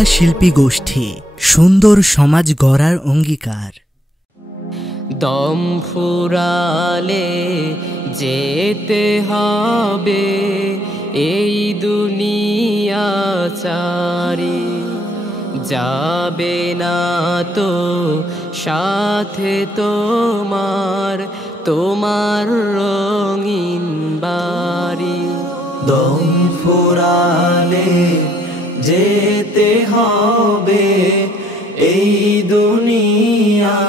যুবা শিল্পী গোষ্ঠী, সুন্দর সমাজ গড়ার অঙ্গীকার। দম ফুরালে যেতে হবে এই দুনিয়া ছাড়ি, যাবে না তো সাথে তোমার রঙিন বাড়ি। দম ফুরালে যেতে হবে এই দুনিয়া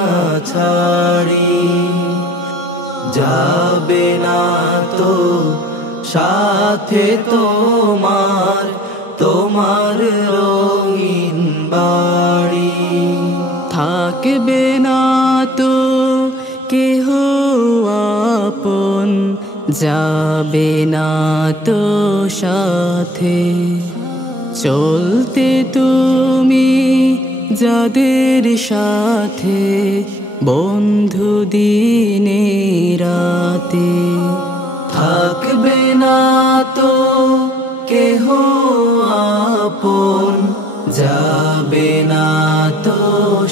ছাড়ি, যাবে না তো সাথে তোমার রঙিন বাড়ি। থাকবে না তো কেহ আপন, যাবে না তো সাথে চলতে তুমি যাদের সাথে বন্ধু দিনে রাতে। থাকবে না তো কেহ আপন, যাবে না তো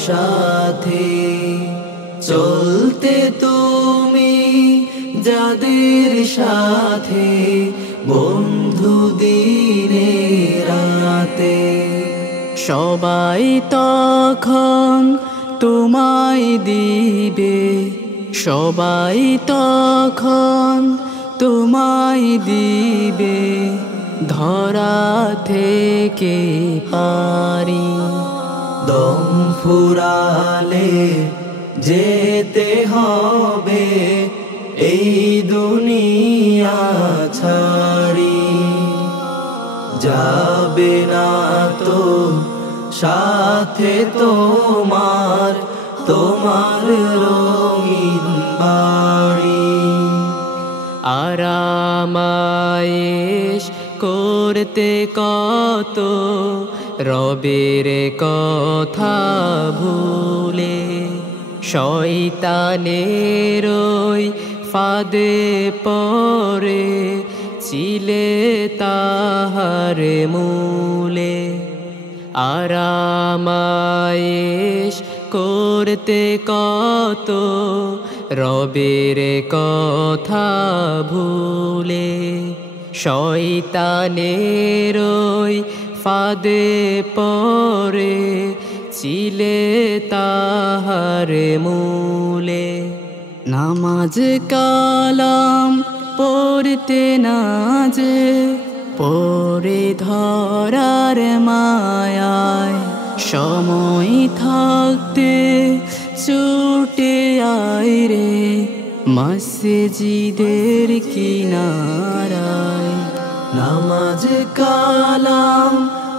সাথে চলতে তুমি যাদের সাথে বন্ধু দিনে রাতে। সবাই তখন তোমায় দিবে, সবাই তখন তোমায় দিবে ধরা থেকে পারি। দম ফুরালে যেতে হবে এই দুনিয়া ছাড়ি, যাবে না তো সাথে তোমার রঙিন বাড়ি। আরামায়েশ করতে কত রবের কথা ভুলে, শয়তানের ওই ফাঁদে পড়ে ছিলে তাহার মূলে। আরামায়েশ করতে কত রবের কথা ভুলে, শয়তানের ওই ফাঁদে পড়ে ছিলে তাহার মূলে। নামাজ কালাম পড়তে না যে পরে ধরার মায়ায়, সময় থাকতে ছুটে আয় রে মসজিদের কিনারায়। নামাজ কালাম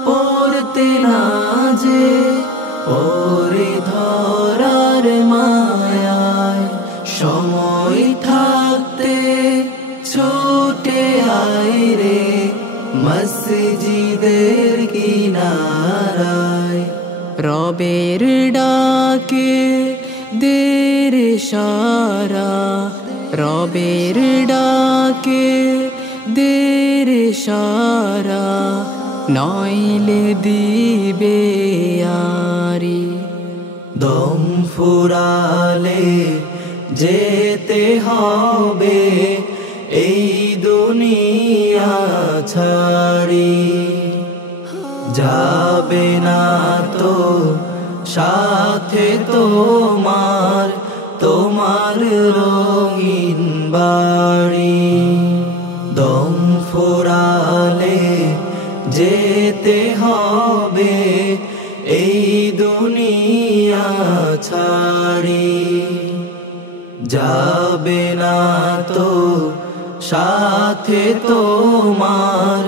পড়তে না যে পরে ধরার মায়ায়, সময় থাকতে ছুটে আয় রে মসজিদের কিনারায়। রবের ডাকে দের সারা, রবের ডাকে দের সারা, নইলে দিবে আরি। দম ফুরালে যেতে হবে এই দুনিয়া ছাড়ি, যাবে না তো সাথে তোমার রঙিন বাড়ি। দম ফুরালে যেতে হবে এই দুনিয়া ছাড়ি, যাবে না তো সাথে তোমার